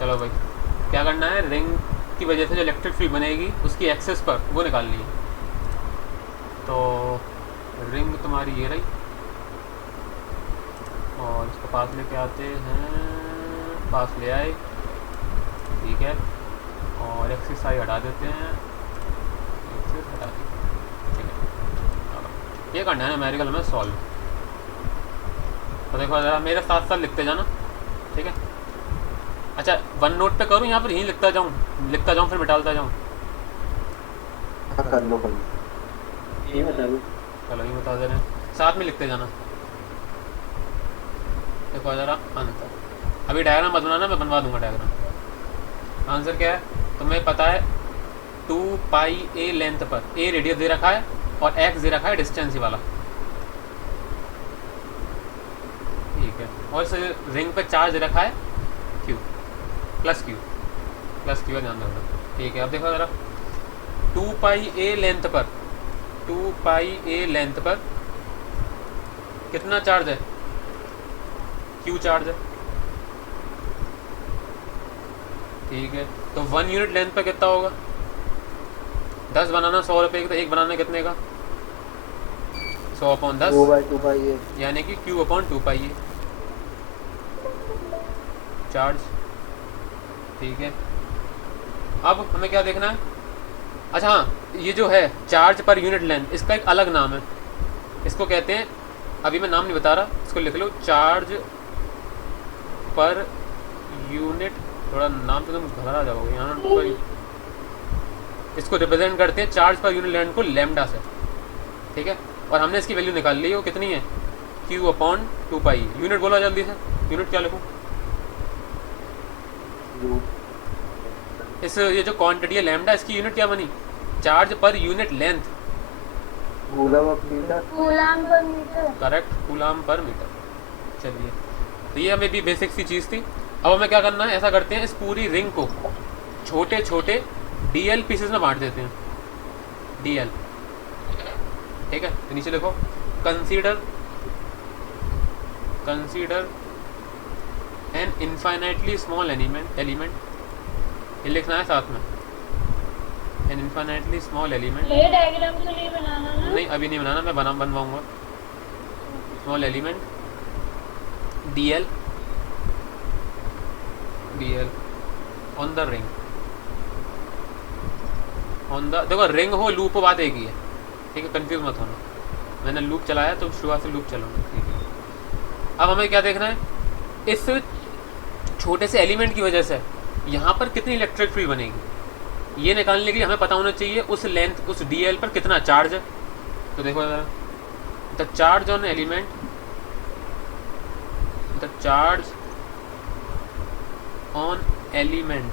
चलो भाई, क्या करना है, रिंग की वजह से जो इलेक्ट्रिक फील्ड बनेगी उसकी एक्सेस पर वो निकालनी है। तो रिंग तुम्हारी ये रही, और इसको पास लेके आते हैं, पास ले आए, ठीक है। और एक्सेस सारी हटा देते हैं, एक्सेस हटा दी, ठीक है। अब ये करना है न्यूमेरिकल में सॉल्व। तो देखो ज़रा मेरे साथ साथ लिखते जाना, ठीक है। अच्छा, वन नोट पे करूँ यहाँ पर, यहीं लिखता जाऊँ फिर मिटालता जाऊँ? हाँ कर लो कर लो। ये बता दो। चलो ये बता दे रहे हैं, साथ में लिखते जाना। देखो ज़रा आंसर, अभी डायग्राम मत बनाना, मैं बनवा दूंगा डायग्राम। आंसर क्या है तुम्हें पता है, 2 पाई ए लेंथ पर, ए रेडियस दे रखा है और एक्स दे रखा है डिस्टेंस वाला, ठीक है। और इस रिंग पे चार्ज दे रखा है Q, plus Q, plus Q, ध्यान रखना, ठीक है। अब देखो ज़रा 2 पाई ए लेंथ पर, 2 पाई ए लेंथ पर कितना चार्ज है, क्यू चार्ज है, ठीक है। तो 1 यूनिट लेंथ पर कितना होगा, 10 बनाना 100 रुपये की, तो एक बनाना कितने का, 100/10, 2/2 ये। यानी कि Q/2 पाई चार्ज, ठीक है। अब हमें क्या देखना है, अच्छा हाँ, ये जो है चार्ज पर यूनिट लेंथ, इसका एक अलग नाम है, इसको कहते हैं, अभी मैं नाम नहीं बता रहा, इसको लिख लो, चार्ज पर यूनिट, थोड़ा नाम तो तुम घबरा जाओगे यहाँ पर। इसको रिप्रेजेंट करते हैं चार्ज पर यूनिट लेंथ को लैम्डा से, ठीक है। और हमने इसकी वैल्यू निकाल ली, वो कितनी है, Q/2 पाई। यूनिट बोला जल्दी से, यूनिट क्या लिखूँ, इस ये जो क्वांटिटी है लैम्डा, इसकी यूनिट क्या बनी, charge per unit length, coulomb of metre. Coulomb per metre. Correct, coulomb per metre. चलिए, तो ये हमें भी बेसिक सी चीज़ थी। अब हमें क्या करना है, ऐसा करते हैं, इस पूरी रिंग को छोटे छोटे DL पीसेस में बांट देते हैं, DL, ठीक है। तो नीचे लिखो, consider an infinitely small element, ये लिखना है साथ में, एन इनफाइनाइटली स्मॉल एलिमेंट, ये डायग्राम तो नहीं बनाना ना। नहीं अभी नहीं बनाना, मैं बनवाऊंगा। Small element DL on the ring, on the, देखो रिंग हो लूप हो, बात एक ही है, ठीक है, कंफ्यूज मत होना, मैंने लूप चलाया तो शुरुआत से लूप चलाऊंगा, ठीक है। अब हमें क्या देखना है, इस छोटे से एलिमेंट की वजह से यहाँ पर कितनी इलेक्ट्रिक फील्ड बनेगी, ये निकालने के लिए हमें पता होना चाहिए उस लेंथ, उस DL पर कितना चार्ज है। तो देखो ज़रा, the charge on element, the charge on element,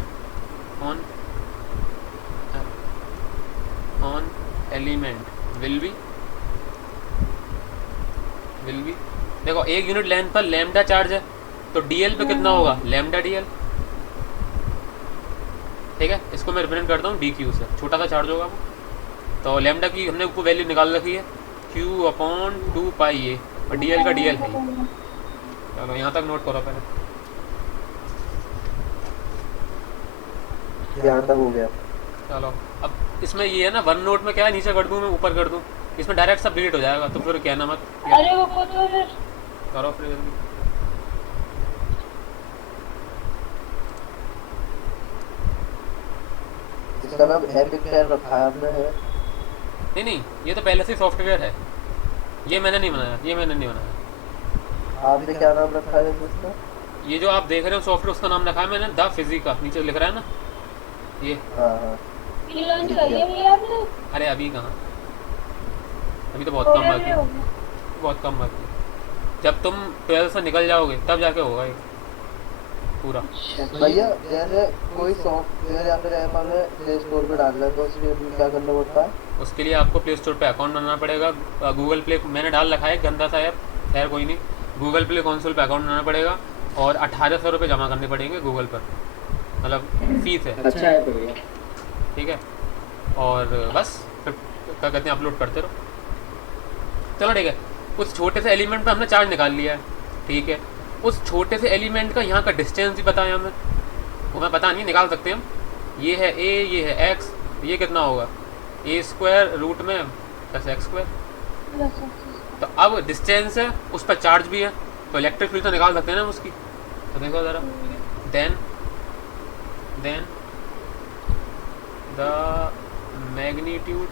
on element will be, देखो 1 यूनिट लेंथ पर लैम्डा चार्ज है, तो DL पे कितना होगा, लैम्डा DL, ठीक है। इसको मैं रिप्रेजेंट करता हूँ DQ से, छोटा सा चार्ज होगा वो, तो लैम्डा की हमने ऊपर वैल्यू निकाल रखी है, Q/2 पाई, और DL का DL है। चलो यहाँ तक नोट करो पहले, यहाँ तक हो गया। चलो। अब इसमें ये है ना, वन नोट में क्या है, नीचे कर दूँ मैं ऊपर कर दूँ, इसमें डायरेक्ट सब डिलीट हो जाएगा, तो फिर कहना मत, अरे वो तो फिर करो फिर जल्दी। इसका नाम एपिक्सेल रखा है आपने है? नहीं, ये तो पहले से सॉफ्टवेयर है, ये मैंने नहीं बनाया, आपने क्या नाम रखा है इसका? ये जो आप देख रहे हो सॉफ्टवेयर, उसका नाम रखा है मैंने द फिजिका, नीचे लिख रहा है ना ये। हाँ हाँ। ये लॉन्च कर लिया भैया आपने? अरे अभी कहाँ, अभी तो बहुत कम बाकी है, बहुत कम बाकी है, जब तुम 12 से निकल जाओगे तब जाके होगा ये पूरा। भैया जैसे कोई सॉफ्टवेयर या फिर ऐप हमें प्ले स्टोर पे डालना है तो उसके लिए क्या करना पड़ता है? उसके लिए आपको प्ले स्टोर पे अकाउंट बनाना पड़ेगा, गूगल प्ले मैंने डाल रखा है, गंदा सा ऐप, खैर कोई नहीं, गूगल प्ले कंसोल पे अकाउंट बनाना पड़ेगा, और 1800 रुपये जमा करने पड़ेंगे गूगल पर, मतलब फीस है, अच्छा है भैया। ठीक है। और बस फिर क्या कहते हैं, अपलोड करते रहो। चलो ठीक है, उस छोटे से एलिमेंट पे हमने चार्ज निकाल लिया है, ठीक है। उस छोटे से एलिमेंट का यहाँ का डिस्टेंस भी बताया हमें, वो मैं पता नहीं, निकाल सकते हैं हम। ये है ए, ये है एक्स, ये कितना होगा ए स्क्वायर रूट में plus x square. Plus x. तो अब डिस्टेंस है, उस पर चार्ज भी है, तो इलेक्ट्रिक फील्ड तो निकाल सकते हैं ना हम उसकी। तो देखो ज़रा, then the magnitude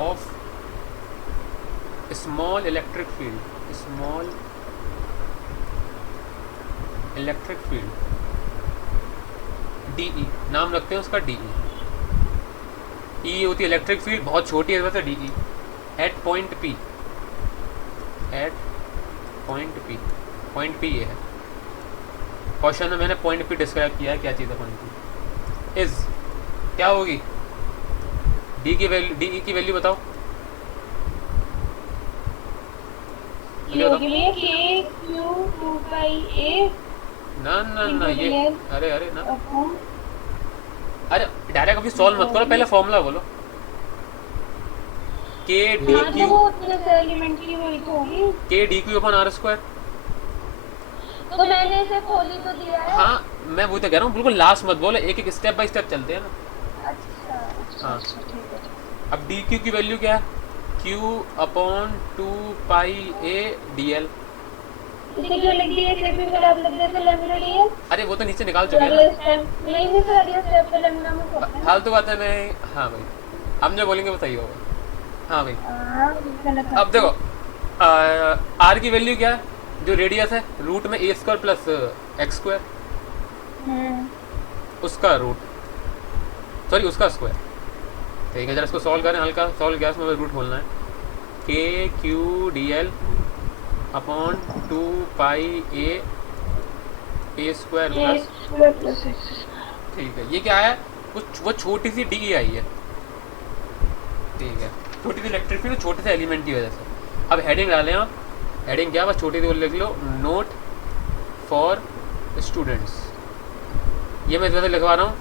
of small electric field DE, नाम रखते हैं उसका DE। E होती है इलेक्ट्रिक फील्ड, बहुत छोटी है वैसे DE, एट पॉइंट P ये है। क्वेश्चन में मैंने पॉइंट P डिस्क्राइब किया है, क्या चीज़ है पॉइंट P। इज क्या होगी, DE की वैल्यू बताओ। ये होगी भैया के क्यू 2 पाई ए ना ये, अरे ना, अपॉन। अरे डायरेक्ट अभी सॉल्व मत करो, पहले फॉर्मूला बोलो। के डी हाँ तो क्यू, वो उतने से एलिमेंट्री वही तो होगी। K d q upon r square. तो मैंने इसे खोली तो दिया है। हाँ मैं वही तो कह रहा हूँ, बिल्कुल लास्ट मत बोलो, एक एक स्टेप बाय स्टेप चलते हैं ना। अच्छा हाँ। अच्छा ठीक है। अब डी क्यू की वैल्यू क्या है, Q upon 2 pi A D L. इसे क्यों लिख दिया, इसे भी फिर आप लिख देते लैम्डा डीएल। अरे वो तो नीचे निकाल चुके हैं अगले ना, स्टेप नहीं सर, अगले स्टेप पे लैम्डा में करते हैं। फालतू बातें नहीं। हाँ भाई, हम जो बोलेंगे वो सही होगा। हाँ भाई, गलत। अब देखो आर की वैल्यू क्या है, जो रेडियस है रूट में a square plus x square, उसका रूट, सॉरी उसका स्क्वायर। ठीक है, जरा इसको सॉल्व करें, हल्का सॉल्व किया, इसमें रूट खोलना है। के Q D L upon 2 pi a square plus, ठीक है। ये क्या है, वो छोटी सी डी आई है, ठीक है, छोटी सी इलेक्ट्रिक फील्ड छोटे से एलिमेंट की वजह से। अब हेडिंग डालें आप, हेडिंग क्या, बस छोटी सी वो लिख लो, नोट फॉर स्टूडेंट्स। ये मैं इस वजह से लिखवा रहा हूँ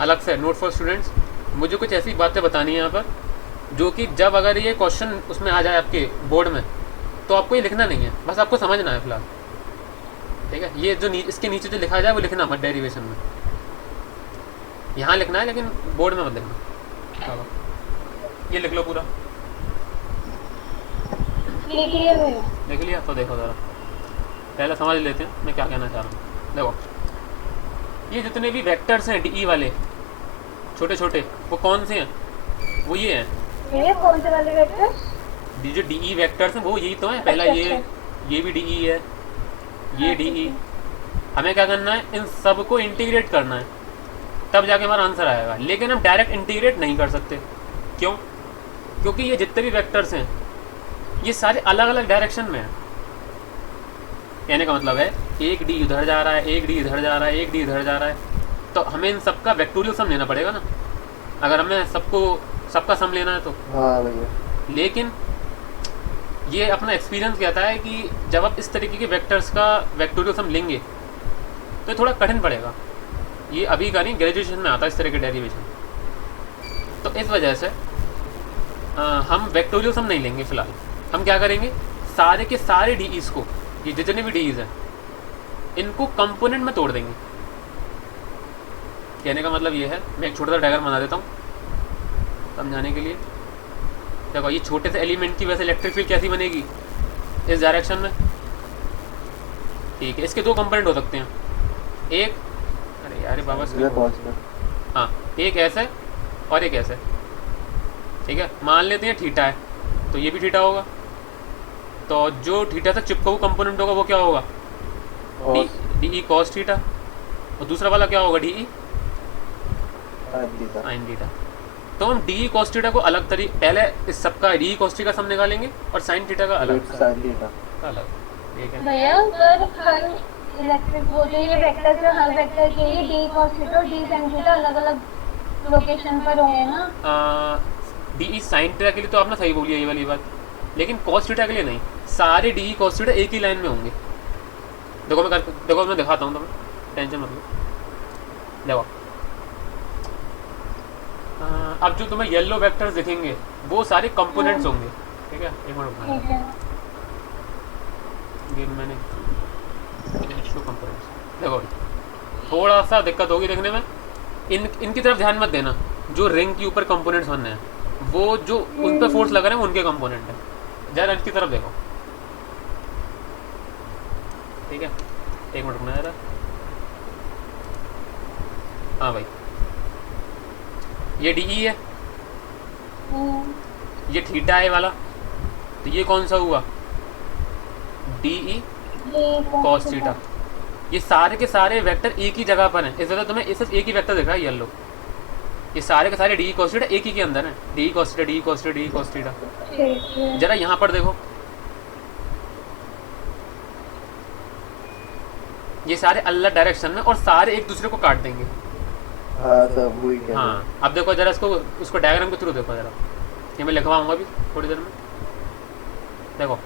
अलग से, नोट फॉर स्टूडेंट्स। मुझे कुछ ऐसी बातें बतानी है यहाँ पर जो कि जब अगर ये क्वेश्चन उसमें आ जाए आपके बोर्ड में, तो आपको ये लिखना नहीं है, बस आपको समझना है फिलहाल। ठीक है, ये जो इसके नीचे जो लिखा जाए वो लिखना मत डेरिवेशन में, यहाँ लिखना है लेकिन बोर्ड में मत लिखना। चलो ये लिख लो पूरा, लिख लिया तो देखो ज़रा, पहले समझ लेते हैं मैं क्या कहना चाह रहा हूँ। देखो ये जितने भी वेक्टर्स हैं DE वाले छोटे छोटे, वो कौन से हैं, वो ये हैं। ये कौन से वाले वेक्टर्स? ये जो DE वेक्टर्स हैं वो यही तो है। पहला अच्छा। ये भी DE है, ये DE। हमें क्या करना है, इन सब को इंटीग्रेट करना है, तब जाके हमारा आंसर आएगा। लेकिन हम डायरेक्ट इंटीग्रेट नहीं कर सकते, क्यों? क्योंकि ये जितने भी वेक्टर्स हैं ये सारे अलग अलग डायरेक्शन में हैं। कहने का मतलब है एक D उधर जा रहा है, एक D इधर जा रहा है, एक D इधर जा रहा है, तो हमें इन सबका वेक्टोरियल सम लेना पड़ेगा ना, अगर हमें सबका सम लेना है तो। हाँ भैया। लेकिन ये अपना एक्सपीरियंस कहता है कि जब आप इस तरीके के वेक्टर्स का वेक्टोरियल सम लेंगे तो थोड़ा कठिन पड़ेगा। ये अभी का नहीं, ग्रेजुएशन में आता है इस तरह के डेरिवेशन। तो इस वजह से हम वेक्टोरियल सम नहीं लेंगे फिलहाल। हम क्या करेंगे, सारे के सारे DEs को, ये जितने भी DEs हैं इनको कंपोनेंट में तोड़ देंगे। कहने का मतलब ये है, मैं एक छोटा सा डायग्राम बना देता हूँ समझाने के लिए। देखो ये छोटे से एलिमेंट की वजह से इलेक्ट्रिक फील्ड कैसी बनेगी, इस डायरेक्शन में। ठीक है, इसके दो कंपोनेंट हो सकते हैं, एक, अरे यार बाबा हाँ, एक ऐसे और एक ऐसे। ठीक है, मान लेते हैं थीटा है तो ये भी थीटा होगा, तो जो थीटा से चिपका हुआ कंपोनेंट होगा वो क्या होगा, DE cos थीटा, और दूसरा वाला क्या होगा, DE sin थीटा। तो हम DE cos थीटा को अलग तरीके, पहले इस सबका DE cos थीटा का सम निकालेंगे और sin थीटा का अलग। ठीक है भैया अगर हर इलेक्ट्रिक वो जो ये वेक्टर है, हर वेक्टर के लिए D cos थीटा और D sin थीटा अलग अलग लोकेशन पर होंगे ना। DE sin थीटा के लिए तो आपने सही बोली है ये वाली बात, लेकिन cos थीटा के लिए नहीं, सारे DE cos थीटा एक ही लाइन में होंगे। देखो मैं दिखाता हूँ तुम्हें, टेंशन मत लो। देखो अब जो तुम्हें येलो वेक्टर्स दिखेंगे वो सारे कंपोनेंट्स होंगे। ठीक है, एक मिनट ठीक है। ये मैंने शो कंपोनेंट्स। देखो थोड़ा सा दिक्कत होगी देखने में, इनकी तरफ ध्यान मत देना। जो रिंग के ऊपर कंपोनेंट्स बनने हैं वो जो उन पर फोर्स लगा रहे हैं उनके कंपोनेंट हैं, ज़रा इनकी तरफ देखो। ठीक है, एक मिनट रुकना जरा। हाँ भाई, ये डी है, ये थीटा है वाला, तो ये कौन सा हुआ, डी ई कॉस थीटा। ये सारे के सारे वेक्टर एक ही जगह पर हैं, इस वजह से तुम्हें सिर्फ एक ही वेक्टर दिख रहा है येलो। ये सारे के सारे डी कॉस थीटा एक ही के अंदर है, D cos theta D cos theta D cos theta. जरा यहाँ पर देखो, ये सारे अलग डायरेक्शन में और सारे एक दूसरे को काट देंगे। हाँ सब वही कह रहे हैं। हाँ अब देखो जरा इसको, उसको डायग्राम के थ्रू देखो जरा, ये मैं लिखवाऊंगा अभी थोड़ी देर में। देखो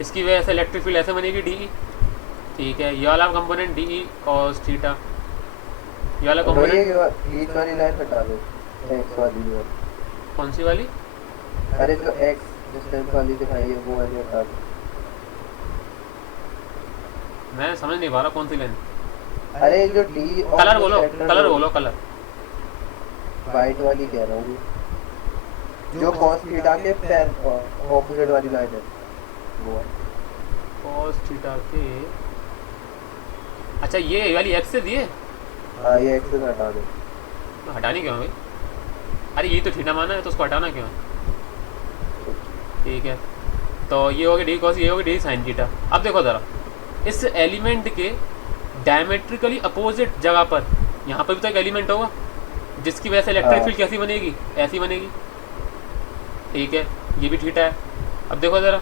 इसकी वजह से इलेक्ट्रिक फील्ड ऐसे बनेगी डी ई, ठीक है। ये वाला component D E cos theta, ये वाला तो कंपोनेंट ये बीच वाली लाइन हटा दो, एक्स वाली जो है। कौन सी वाली, अरे जो एक्स डिस्टेंस वाली दिखाई है वो वाली हटा दो। मैं समझ नहीं पा रहा कौन सी लाइन। अरे जो डी कलर बोलो, कलर बोलो, कलर वाइट वाली कह रहा हूँ, जो कॉस थीटा के पैर ऑपोजिट वाली लाइन है वो है। कॉस थीटा के, अच्छा ये वाली एक्स से दिए, हाँ ये एक्स से हटा दो। हटानी क्यों भाई, अरे ये तो थीटा माना है तो उसको हटाना क्यों है? ठीक है, तो ये हो गया डी कॉस, ये हो गया डी साइन थीटा। अब देखो ज़रा, इस एलिमेंट के डायमेट्रिकली अपोजिट जगह पर यहाँ पर भी तो एक एलिमेंट होगा जिसकी वजह से इलेक्ट्रिक फील्ड कैसी बनेगी, ऐसी बनेगी। ठीक है, ये भी थीटा है। अब देखो ज़रा,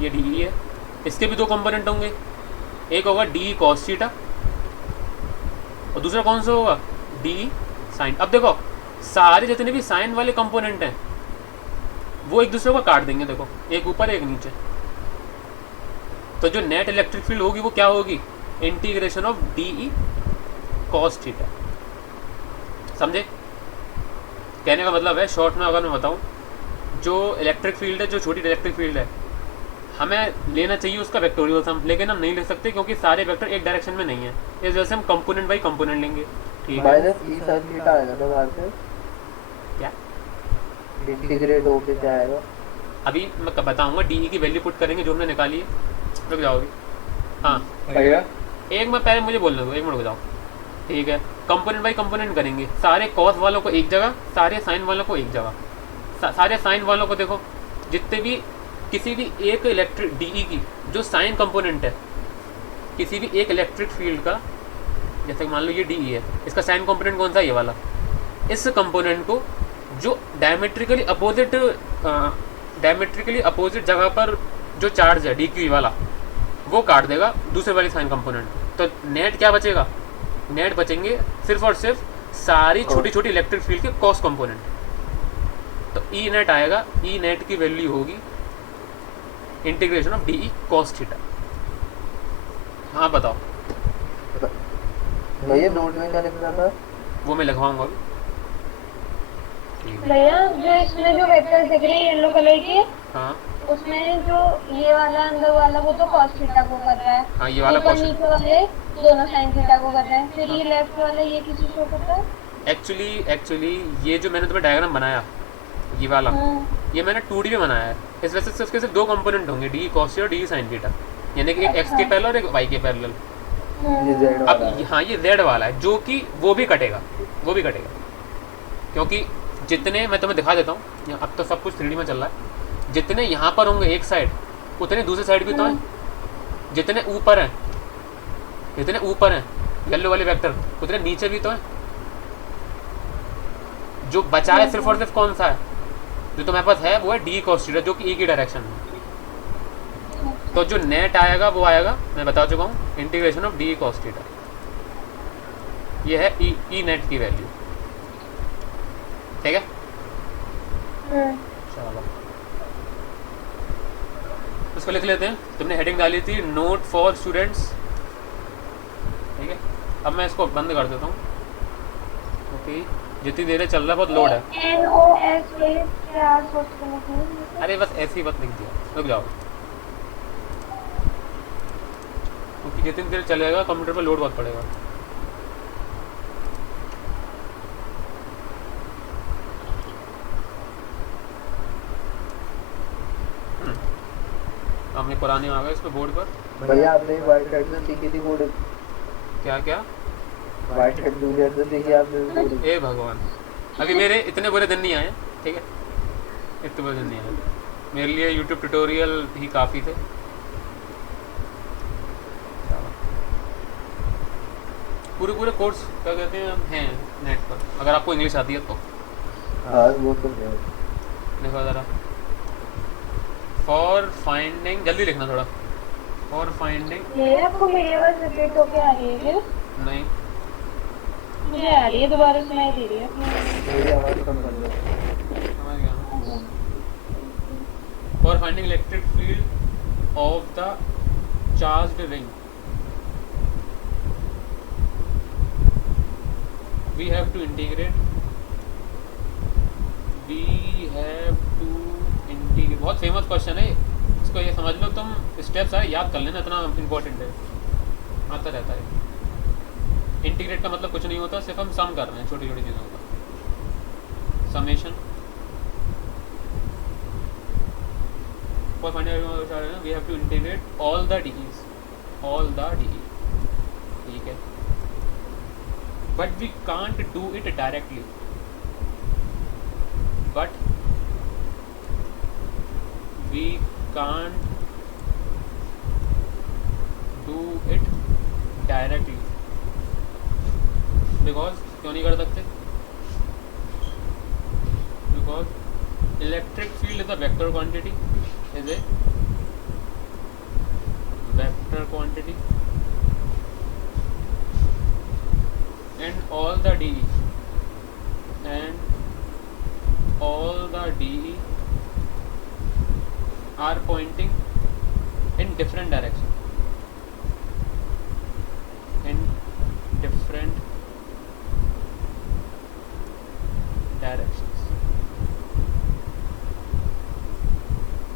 ये डी है, इसके भी दो कंपोनेंट होंगे, एक होगा डी कॉस थीटा और दूसरा कौन सा होगा, डी साइन। अब देखो सारे जितने भी साइन वाले कंपोनेंट हैं वो एक दूसरे को काट देंगे, देखो एक ऊपर एक नीचे। तो जो नेट इलेक्ट्रिक फील्ड होगी वो क्या होगी, integration of D E cos theta. समझे, कहने का मतलब है शॉर्ट में अगर मैं बताऊं, जो इलेक्ट्रिक फील्ड है, जो छोटी इलेक्ट्रिक फील्ड है, हमें लेना चाहिए उसका वेक्टोरियल सम, लेकिन हम नहीं ले सकते क्योंकि सारे वेक्टर एक डायरेक्शन में नहीं है, इस वजह से हम कंपोनेंट बाई कंपोनेंट लेंगे। ठीक है, माइनस ई साइन थीटा आएगा ना बाहर से, क्या इंटीग्रेट होके क्या आएगा। अभी मैं बताऊंगा, डी ई की वैल्यू पुट करेंगे जो हमने निकाली है, रुक जाओगी। हाँ भैया एक मैं पहले मुझे बोलने दो, एक मिनट रुक जाओ। ठीक है, कंपोनेंट बाई कंपोनेंट करेंगे, सारे कॉस वालों को एक जगह, सारे साइन वालों को एक जगह। सारे साइन वालों को देखो, जितने भी किसी भी एक इलेक्ट्रिक डी ई की जो साइन कंपोनेंट है, किसी भी एक इलेक्ट्रिक फील्ड का, जैसे मान लो ये डी ई है, इसका साइन कंपोनेंट कौन सा है, ये वाला। इस कंपोनेंट को जो डायमेट्रिकली अपोजिट जगह पर जो चार्ज है डी क्यू वाला, वो काट देगा दूसरे वाली साइन कंपोनेंट। तो नेट क्या बचेगा, नेट बचेंगे सिर्फ और सिर्फ सारी छोटी छोटी इलेक्ट्रिक फील्ड के कॉस कंपोनेंट। तो ई नेट आएगा, ई नेट की वैल्यू होगी integration of D E cos theta. हाँ बताओ भैया नोट में क्या लिखना था, वो मैं लिखवाऊंगा अभी। ठीक है, भैया जो इसमें जो वेक्टर्स दिख रहे हैं येलो कलर के, हाँ उसमें जो ये वाला अंदर वाला वो तो कॉस थीटा को कर रहा है, हाँ ये वाला ऊपर क्वेश्चन नीचे वाले दोनों साइन थीटा को कर रहे हैं, फिर ये लेफ्ट वाला ये किसी शो करता है। एक्चुअली ये जो मैंने तुम्हें डायग्राम बनाया, ये वाला, ये मैंने 2D में बनाया है, इस वजह से उसके सिर्फ दो कंपोनेंट होंगे, डी कॉस थीटा और डी साइन थीटा, यानी कि एक एक्स के पैरेलल और एक वाई के पैरेलल। ये जेड अब वाला है। हाँ ये जेड वाला है, जो कि वो भी कटेगा, वो भी कटेगा, क्योंकि जितने मैं तुम्हें दिखा देता हूँ, अब तो सब कुछ 3D में चल रहा है, जितने यहाँ पर होंगे एक साइड, उतने दूसरी साइड भी तो हैं, जितने ऊपर हैं, जितने ऊपर हैं येलो वाले वेक्टर, उतने नीचे भी तो हैं। जो बचा है सिर्फ और सिर्फ कौन सा है, जो तुम्हारे पास है वो है डी कॉस थीटा, जो कि एक ही डायरेक्शन में। तो जो नेट आएगा वो आएगा, मैं बता चुका हूँ, integration of D cos theta. ये है ई नेट की वैल्यू। ठीक है, चलो इसको लिख लेते हैं। तुमने हेडिंग डाली थी नोट फॉर स्टूडेंट्स, ठीक है। अब मैं इसको बंद कर देता हूँ, ओके। जितनी देर चल रहा है बहुत लोड है। अरे बस ऐसे ही बस लिख दिया, रुक जाओ। जितनी देर चलेगा कंप्यूटर पर लोड बहुत पड़ेगा। हमने पुराने आ गए इस पे बोर्ड पर। भैया आपने व्हाइट हेड से सीखी थी कोडिंग? क्या क्या? व्हाइट हेड जूनियर से सीखी आपने कोडिंग? ए भगवान, अभी मेरे इतने बुरे दिन नहीं आए, ठीक है, इतने बुरे दिन नहीं आए मेरे लिए। यूट्यूब ट्यूटोरियल ही काफ़ी थे। पूरे पूरे कोर्स क्या कहते हैं नेट पर, अगर आपको इंग्लिश आती है तो। हाँ वो तो है। देखो ज़रा, फॉर फाइंडिंग, जल्दी लिखना थोड़ा। फॉर फाइंडिंग, ये आपको मेरी आवाज रिपीट होके आ रही है क्या? नहीं मुझे आ रही है, दोबारा सुनाई दे रही है। मेरी आवाज कम कर दो। समझ गया। For finding electric field of the charged ring we have to integrate बहुत फेमस क्वेश्चन है इसको, ये समझ लो तुम, स्टेप्स सारे याद कर लेना, इतना इम्पोर्टेंट है, आता रहता है। इंटीग्रेट का मतलब कुछ नहीं होता, सिर्फ हम सम कर रहे हैं छोटी छोटी चीज़ों का। Summation for finding we have to integrate all the dEs, ठीक है, but we can't do it directly, but we can't do it directly because क्यों नहीं कर सकते? Because electric field is a vector quantity, and all the DE are pointing in different directions,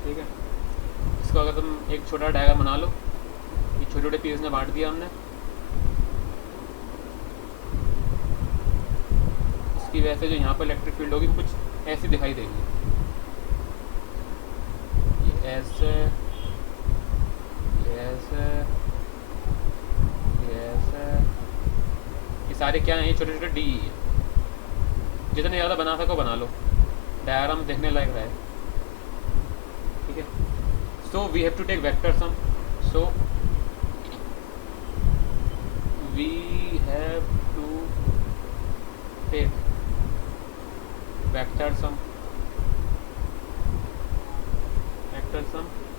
ठीक है। इसको अगर तुम एक छोटा डायग्राम बना लो, ये छोटे छोटे पीस में बांट दिया हमने, इसकी वजह से जो यहाँ पर इलेक्ट्रिक फील्ड होगी कुछ ऐसी दिखाई देगी, ये ऐसे, ये ऐसे, ये ऐसे, ये सारे क्या हैं? ये छोटे छोटे डी है। जितने ज़्यादा बना सको बना लो, डायग्राम देखने लायक रहे, ठीक है। So we have to take vector sum, so we have to take vector sum,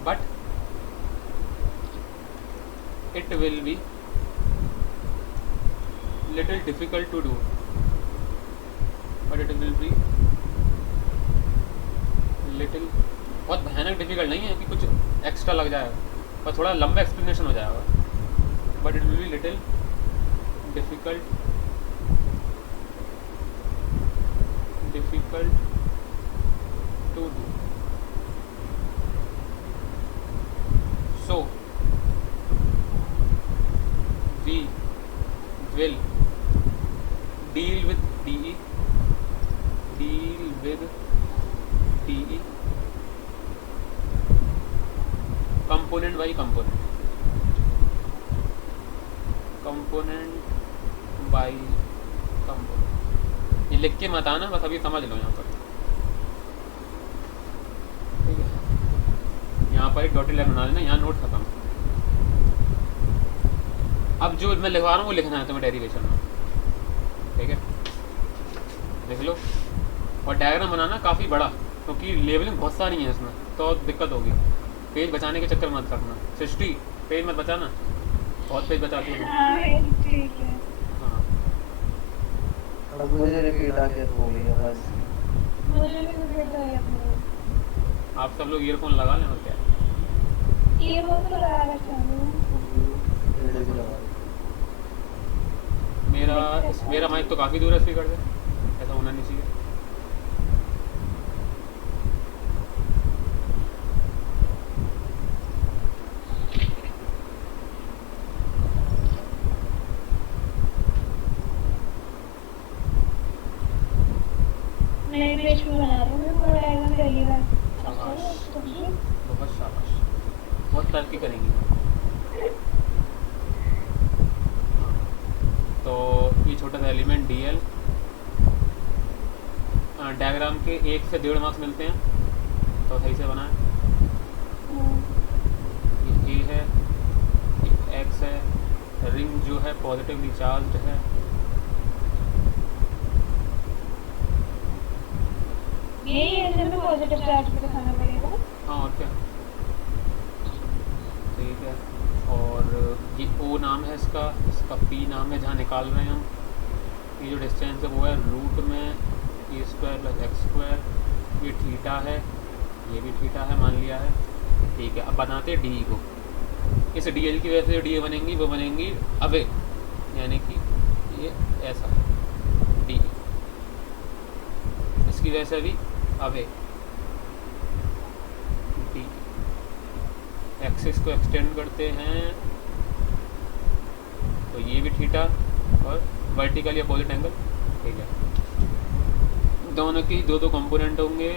but it will be little difficult to do, बहुत भयानक डिफिकल्ट नहीं है कि कुछ एक्स्ट्रा लग जाएगा, पर थोड़ा लंबा एक्सप्लेनेशन हो जाएगा, but it will be little difficult to do. So we will deal with DE component by component, ये लिख के मत आना, बस अभी समझ लो यहाँ पर, ठीक है। यहाँ पर एक डॉटेड लाइन बना लेना, यहाँ नोट खत्म। अब जो मैं लिखवा रहा हूँ वो लिखना है तुम्हें डेरिवेशन में, ठीक है, लिख लो। और डायग्राम बनाना काफ़ी बड़ा, क्योंकि लेवलिंग बहुत सारी है इसमें, तो दिक्कत होगी। पेज बचाने के चक्कर मत रखना, सृष्टि पेज मत बचाना, बहुत पेज बचाती हो। अब मुझे रिपीट आके हो गई है बस। मुझे भी रिपीट हो गया। आप सब लोग ईयरफोन लगा लें और क्या, ईयरफोन तो लगा रखा हूँ। मेरा माइक तो काफ़ी दूर है स्पीकर से, ऐसा होना नहीं चाहिए। नई पेज पे बना रही हूँ मैं पूरा डायग्राम पहली बार। शाबाश, तो भी बहुत शाबाश, बहुत तरक्की करेंगी। तो ये छोटा सा एलिमेंट डी एल, डायग्राम के 1 से 1.5 मार्क्स मिलते हैं, तो सही से बनाएं। ये ए है, ये एक्स है, रिंग जो है पॉजिटिवली चार्ज्ड है, ये ऐसे में पॉजिटिव चार्ज पे दिखाना पड़ेगा। हाँ और क्या, ठीक है। और ये ओ नाम है इसका, इसका पी नाम है जहाँ निकाल रहे हैं हम। ये जो डिस्टेंस है वो है रूट में a square plus x square, ये थीटा है, ये भी थीटा है मान लिया है, ठीक है। अब बनाते हैं डी को। इस डी एल की वजह से जो डी बनेंगी वो बनेंगी अवे, यानी कि ये ऐसा डी, इसकी वजह से भी अवे डी। एक्सिस को एक्सटेंड करते हैं तो ये भी थीटा और वर्टिकली अपोजिट एंगल, ठीक है। दोनों की दो कंपोनेंट होंगे,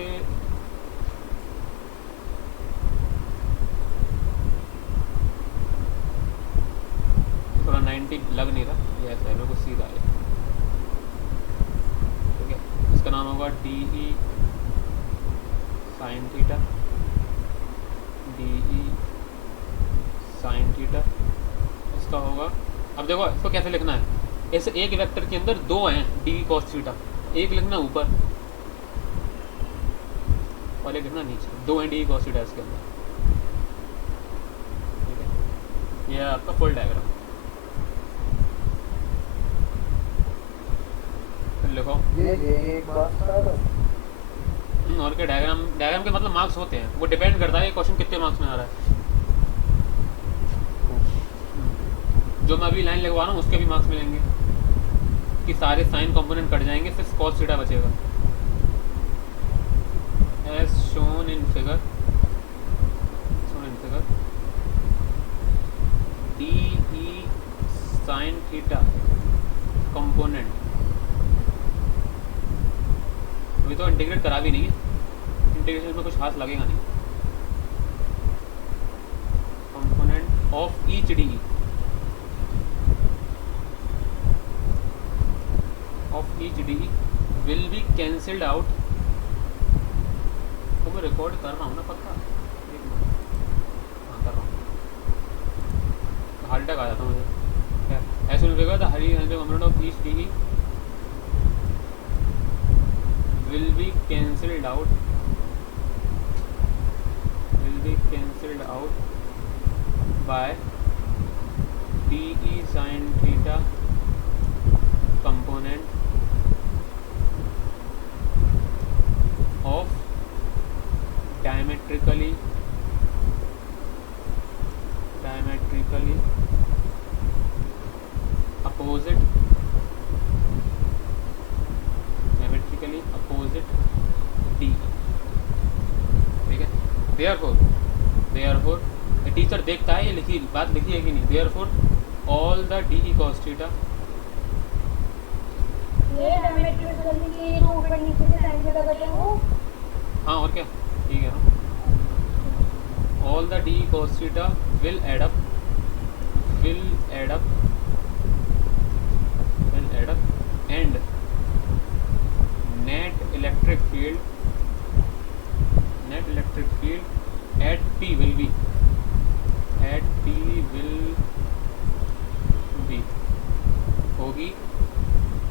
थोड़ा 90 लग नहीं रहा, ये ऐसा है, मेरे को सीधा है, ठीक है। इसका नाम होगा D e sine theta, D e sine theta इसका होगा। अब देखो इसको कैसे लिखना है, ऐसे एक वेक्टर के अंदर दो हैं डी कॉस थीटा, एक लिखना ऊपर और एक लिखना नीचे, दो हैं डी कॉस थीटा इसके अंदर, ठीक है। यह है आपका फुल डायग्राम। फिर लिखो ये एक बात था। और क्या, डायग्राम के मतलब मार्क्स होते हैं, वो डिपेंड करता है क्वेश्चन कितने मार्क्स में आ रहा है। जो मैं अभी लाइन लगवा रहा हूँ उसके भी मार्क्स मिलेंगे कि सारे साइन कंपोनेंट कट जाएंगे, सिर्फ कॉस थीटा बचेगा। As shown in figure d e sine theta component, अभी तो इंटीग्रेट करा भी नहीं है, इंटीग्रेशन में कुछ खास लगेगा नहीं। Component of each d will be cancelled out। तो मैं रिकॉर्ड कर रहा हूँ ना पक्का, एक मिनट, हाँ कर रहा हूँ, हार्ट अटैक आ जाता हूँ मुझे। ऐसे में देखा था हरी component of each d will be cancelled out by DE sin theta component of diametrically opposite D, ठीक है। therefore टीचर देखता है ये लिखी बात लिखी है कि नहीं, therefore all the DE cos theta, ये डायमेट्रिकली की जो ऊपर नीचे से साइन थीटा करते हैं वो, हाँ और क्या, ठीक है। all the DE cos theta will add up and net electric field at P will be होगी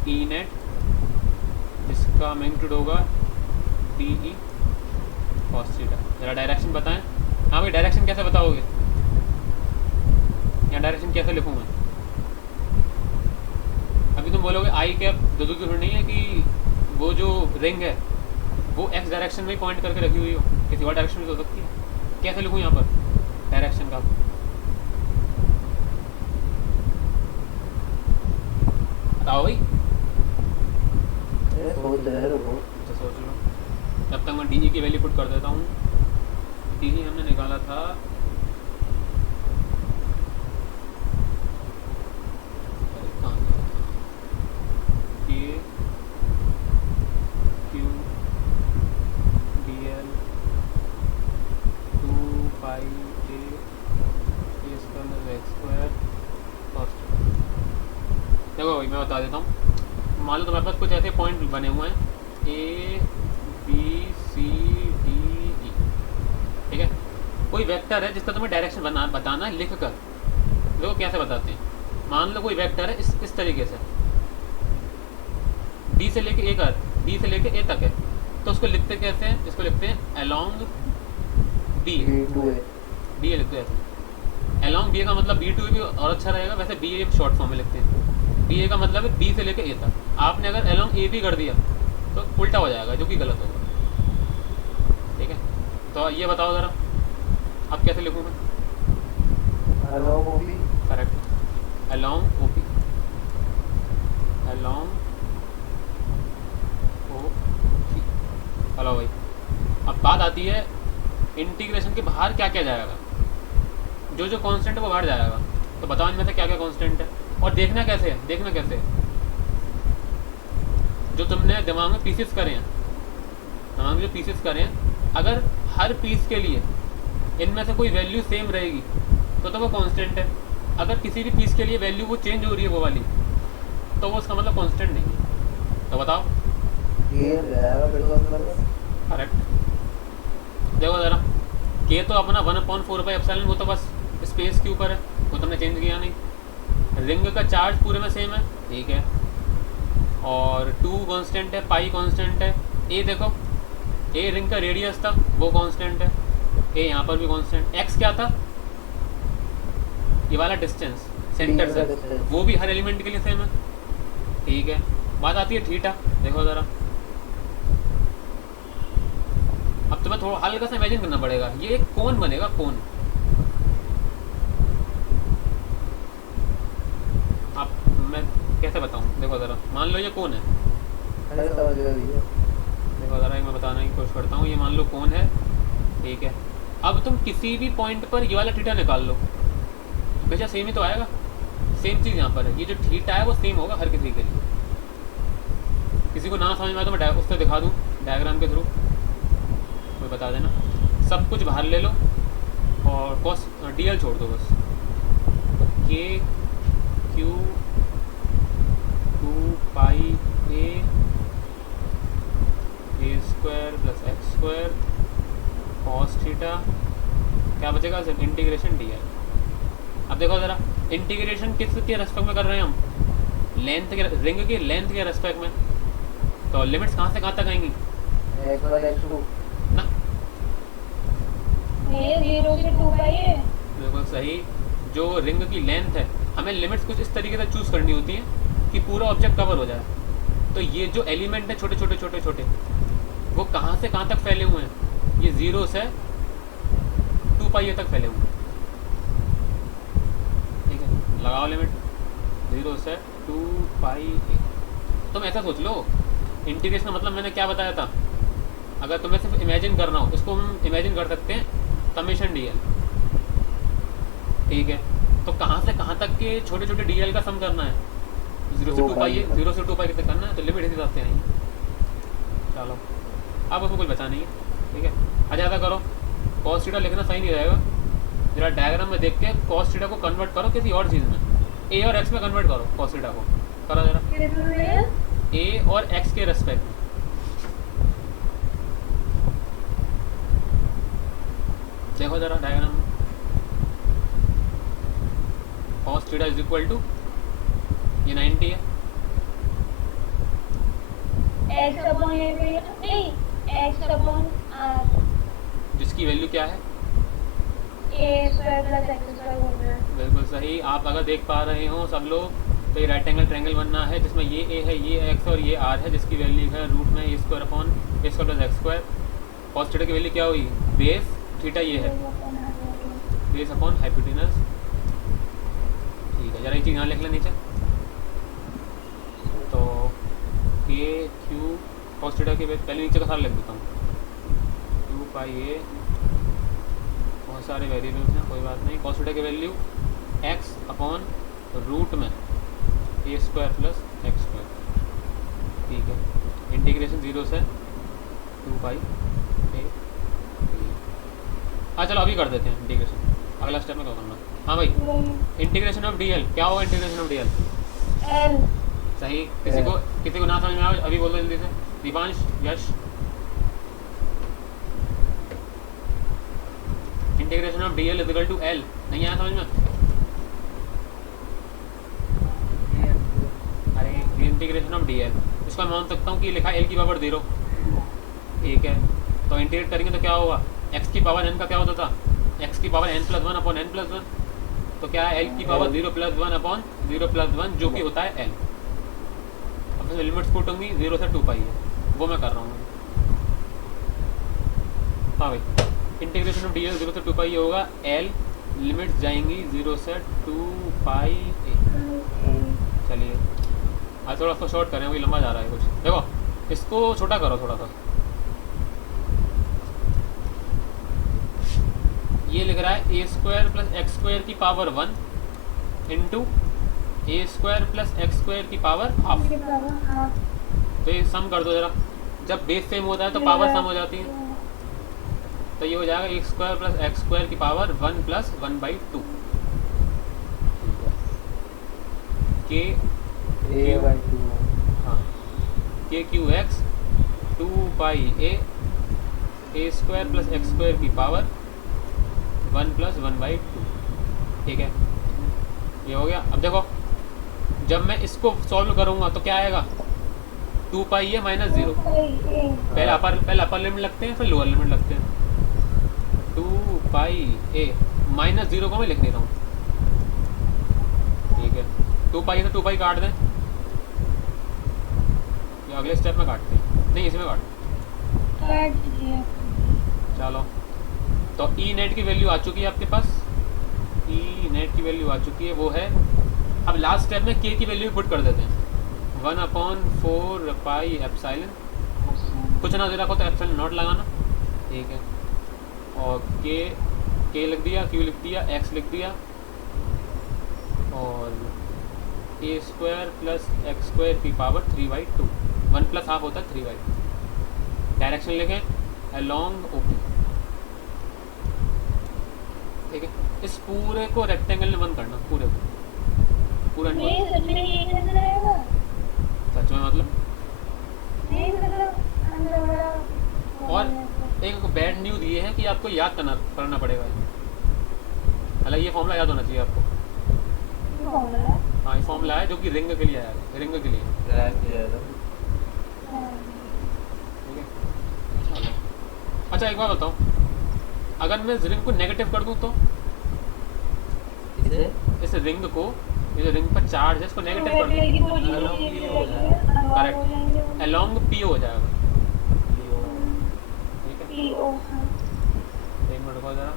E net, जिसका मैग्नीट्यूड होगा DE cos theta। जरा डायरेक्शन बताएं। हाँ भाई डायरेक्शन कैसे बताओगे, या डायरेक्शन कैसे लिखूँ मैं? अभी तुम बोलोगे आई कैप दो की नहीं है कि वो जो रिंग है वो एक्स डायरेक्शन में पॉइंट करके रखी हुई हो, किसी और डायरेक्शन में हो सकती है। कैसे लिखूँ यहाँ पर डायरेक्शन का? बताओ भाई। अच्छा सोच लो, तब तक मैं डी की वैल्यू पुट कर देता हूँ। डी हमने निकाला था K Q देखो मैं बता देता हूँ। मान लो तुम्हारे पास कुछ ऐसे पॉइंट बने हुए हैं A B C D E, ठीक है। कोई वेक्टर है जिसका तुम्हें डायरेक्शन बताना है लिख कर। देखो कैसे बताते हैं। मान लो कोई वेक्टर है इस तरीके से, डी से लेके ए तक है, तो उसको लिखते कैसे हैं? इसको लिखते हैं अलोंग बी, बी ए लिखते हैं। अलोंग बी ए का मतलब बी टू ए भी और अच्छा रहेगा, वैसे बी ए शॉर्ट फॉर्म में लिखते हैं। बी ए का मतलब है बी से लेके ए तक। आपने अगर अलोंग ए भी कर दिया तो उल्टा हो जाएगा, जो कि गलत होगा, ठीक है। तो ये बताओ ज़रा अब कैसे लिखूँ मैं? Correct, along o p, along o p. चलो भाई, अब बात आती है इंटीग्रेशन के बाहर क्या क्या जाएगा। जो जो कांस्टेंट है वो बाहर जाएगा, तो बताओ इनमें से क्या क्या कांस्टेंट है। और देखना कैसे है, देखना कैसे है, जो तुमने दिमाग में पीसेस करे हैं, दिमाग में जो पीसेस करे हैं, अगर हर पीस के लिए इनमें से कोई वैल्यू सेम रहेगी तो वो कांस्टेंट है। अगर किसी भी पीस के लिए वैल्यू वो चेंज हो रही है वो वाली, तो वो उसका मतलब कांस्टेंट नहीं है। तो बताओ। करेक्ट। देखो ज़रा, के तो अपना 1/4 वो तो बस स्पेस के ऊपर है, वो तुमने चेंज किया नहीं। रिंग का चार्ज पूरे में सेम है, ठीक है। और 2 कांस्टेंट है, पाई कांस्टेंट है। ए देखो, ए रिंग का रेडियस था, वो कांस्टेंट है। ए यहाँ पर भी कांस्टेंट। एक्स क्या था? ये वाला डिस्टेंस सेंटर से, वो भी हर एलिमेंट के लिए सेम है, ठीक है। बात आती है थीटा। देखो ज़रा, अब तुम्हें थोड़ा हल्का सा इमेजिन करना पड़ेगा। ये एक कोन बनेगा, कोन। अब मैं कैसे बताऊं? देखो ज़रा, मान लो ये कोन है, देखो ज़रा मैं बताने की कोशिश करता हूँ। ये मान लो कोन है, ठीक है। अब तुम किसी भी पॉइंट पर ये वाला थीटा निकाल लो, हमेशा सेम ही तो आएगा। सेम चीज़ यहाँ पर है, ये जो थीटा है वो सेम होगा हर किसी के लिए। किसी को ना समझ में आए तो मैं उससे दिखा दूँ डायग्राम के थ्रू, कोई बता देना। सब कुछ बाहर ले लो और कॉस डी एल छोड़ दो बस। तो k q 2 pi a square plus x square cos theta, क्या बचेगा? सिर्फ इंटीग्रेशन डी एल। अब देखो ज़रा, इंटीग्रेशन किस के रेस्पेक्ट में कर रहे हैं हम? लेंथ के, रिंग की लेंथ के रेस्पेक्ट में। तो लिमिट्स कहाँ से कहाँ तक आएंगी? ना, ये 0 से 2 पाई है। बिल्कुल सही। जो रिंग की लेंथ है, हमें लिमिट्स कुछ इस तरीके से चूज़ करनी होती है कि पूरा ऑब्जेक्ट कवर हो जाए। तो ये जो एलिमेंट है छोटे छोटे छोटे छोटे, वो कहाँ से कहाँ तक फैले हुए हैं? ये 0 से 2 पाई तक फैले हुए हैं, ठीक है। लगाओ लिमिट 0 से 2 पाई ए। तुम ऐसा सोच लो, इंटीग्रेशन मतलब मैंने क्या बताया था? अगर तुम्हें सिर्फ इमेजिन करना हो, इसको हम इमेजिन कर सकते हैं समेशन डी एल, ठीक है। तो कहाँ से कहाँ तक के छोटे छोटे डी एल का सम करना है? 0 से 2 पाई, 0 से 2 पाई तक करना है, तो लिमिट इस हिसाब से आएंगी। चलो, अब उसमें कुछ बचा नहीं है, ठीक है। अच्छा ऐसा करो, कॉस थीटा लिखना सही नहीं रहेगा, जरा डायग्राम में देख के कॉस थीटा को कन्वर्ट करो किसी और चीज़ में, ए और एक्स में कन्वर्ट करो कॉस थीटा को। करो जरा, ए और एक्स के रेस्पेक्ट में। देखो जरा डायग्राम में, cos theta is equal to, ये 90 है, x अपॉन ए नहीं, x अपॉन आर, जिसकी वैल्यू क्या है? A square plus x square होता है। बिल्कुल सही। आप अगर देख पा रहे हो सब लोग, तो ये राइट एंगल ट्रायंगल बनना है जिसमें ये ए है, ये एक्स और ये आर है, जिसकी वैल्यू है रूट में a square upon a square plus x square. Cos theta की वैल्यू क्या हुई? बेस थीटा ये है, बेस अपॉन हाइपोटेनस, ठीक है। जरा एक चीज़ यहाँ लिख लें नीचे, तो के क्यू कॉस थीटा के पहले नीचे का सारा लिख देता हूँ, 2 पाई ए, बहुत सारे वेरिएबल्स हैं, कोई बात नहीं। कॉस थीटा की वैल्यू एक्स अपॉन रूट में a square plus x square, ठीक है। इंटीग्रेशन 0 से 2 पाई ए। हाँ चलो अभी कर देते हैं इंटीग्रेशन, अगला स्टेप में क्या करना। हाँ भाई, इंटीग्रेशन ऑफ डी एल क्या होगा? Integration of d L L. सही। किसी को ना समझ में आया अभी बोलो जल्दी से। Deepansh, Yash. Integration of d l is equal to l, नहीं आया समझ में? अरे इंटीग्रेशन ऑफ डी एल, इसको मैं मान सकता हूँ कि लिखा एल की पावर 0, ठीक है। तो इंटीग्रेट करेंगे तो क्या होगा, एक्स की पावर एन का क्या होता था, एक्स की power n plus one upon n plus one. तो क्या है, एल की power 0 plus one upon 0 plus one, जो कि होता है एल। अब इसमें लिमिट्स पुट होंगी 0 से 2 पाई है, वो मैं कर रहा हूँ। हाँ भाई, इंटीग्रेशन ऑफ डी एल 0 से 2 पाई होगा, एल लिमिट्स जाएंगी 0 से 2 पाई ए। चलिए आज थोड़ा सा शॉर्ट करें, वही लंबा जा रहा है कुछ। देखो इसको छोटा करो थोड़ा सा, ये लिख रहा है a square plus x square की पावर 1 इंटू ए स्क्वायर प्लस एक्स स्क्वायर की पावर हाफ। तो ये सम कर दो जरा, जब बेस सेम होता है तो पावर सम हो जाती है। तो ये हो जाएगा ए स्क्वायर प्लस एक्स स्क्वायर की पावर 1 प्लस 1/2 के a/2। हाँ, के Q x 2 pi a square plus x square की पावर 1 प्लस 1/2, ठीक है। ये हो गया। अब देखो जब मैं इसको सॉल्व करूंगा तो क्या आएगा, 2 पाई ए माइनस 0। पहले अपर लिमिट लगते हैं फिर लोअर लिमिट लगते हैं। 2 पाई ए माइनस 0 को मैं लिख देता हूँ, ठीक है। 2 पाई से 2 पाई काट दें, या अगले स्टेप में काटते हैं, नहीं इसमें काट। चलो तो ई नेट की वैल्यू आ चुकी है आपके पास, ई नेट की वैल्यू आ चुकी है, वो है। अब लास्ट स्टेप में के की वैल्यू पुट कर देते हैं, 1/4 पाई एप्सिलॉन, कुछ ना दे रखो तो एप्सिलॉन नॉट लगाना, ठीक है। और के लिख दिया, क्यू लिख दिया, एक्स लिख दिया, और ए स्क्वायर प्लस एक्स स्क्वायर की पावर 3/2, 1 प्लस हाफ होता है 3/2। डायरेक्शन लिखें अलोंग ओपी, ठीक है। इस पूरे को रेक्टेंगल में बंद करना, पूरे को, पूरा सच में ये नजर आएगा, सच में मतलब। नहीं मतलब अंदर वाला। और एक बैड न्यूज़ ये है कि आपको याद करना पड़ेगा। हालांकि ये फॉर्मूला याद होना चाहिए आपको। हाँ, ये फॉर्मूला है जो कि रिंग के लिए आया है, रिंग के लिए, ठीक है। अच्छा एक बात बताओ, अगर मैं इस रिंग को नेगेटिव कर दूं तो, इस रिंग को, ये जो रिंग पर चार्ज है इसको नेगेटिव कर दूं, करेक्ट, अलोंग पी हो जाएगा, ठीक है। एक मिनट रुको जरा,